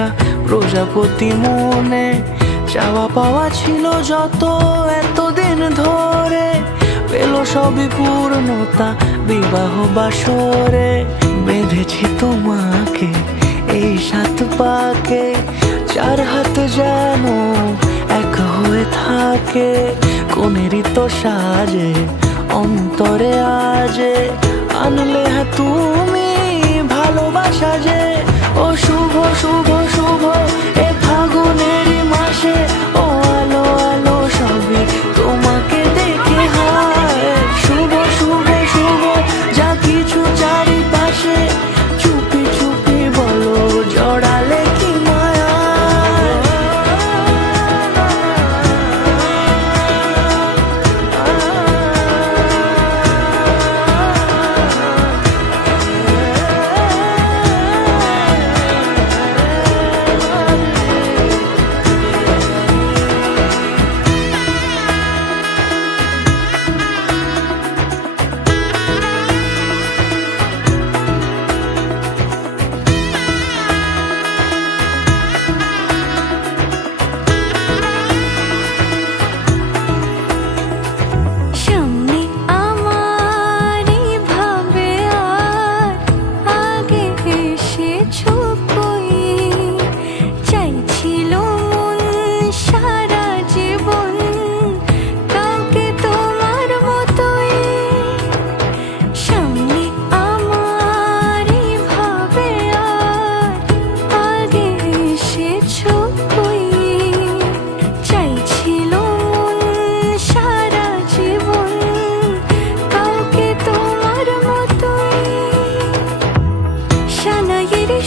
একটা প্রজাপতি মনে, চাওয়া পাওয়া ছিল যত এতদিন ধরে, পেল সবই পূর্ণতা বিবাহ বাসরে। বেঁধেছি তোমাকে এই 7 পাকে, 4 হাত যেন এক হয়ে থাকে। কোনেরই তো সাজে অন্তরে আজে, আনলে হ্যাঁ তুমি ভালোবাসা যে। ও শুভ শুভ শুভ এ ফাগুনেরই মাসে, ও আলো আলো সবই তোমাকে দেখে হয়। শুভ শুভ শুভ যা কিছু চারিপাশে, চুপি চুপি বলো জড়ালে কি মায়া।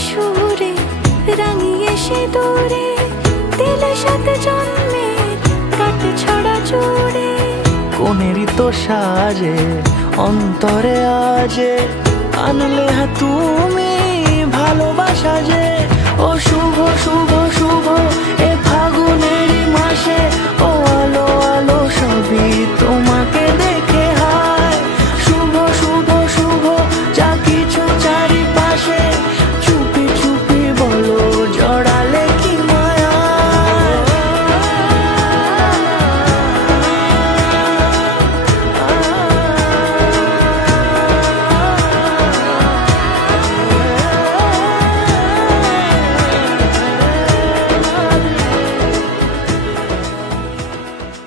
সুরে রাঙিয়ে সে দূরে দিলে 7 জন্মে কাট ছড়া জোড়ে। কোনেরই তো সাজে অন্তরে আজে, আনলে হ্যাঁ তুমি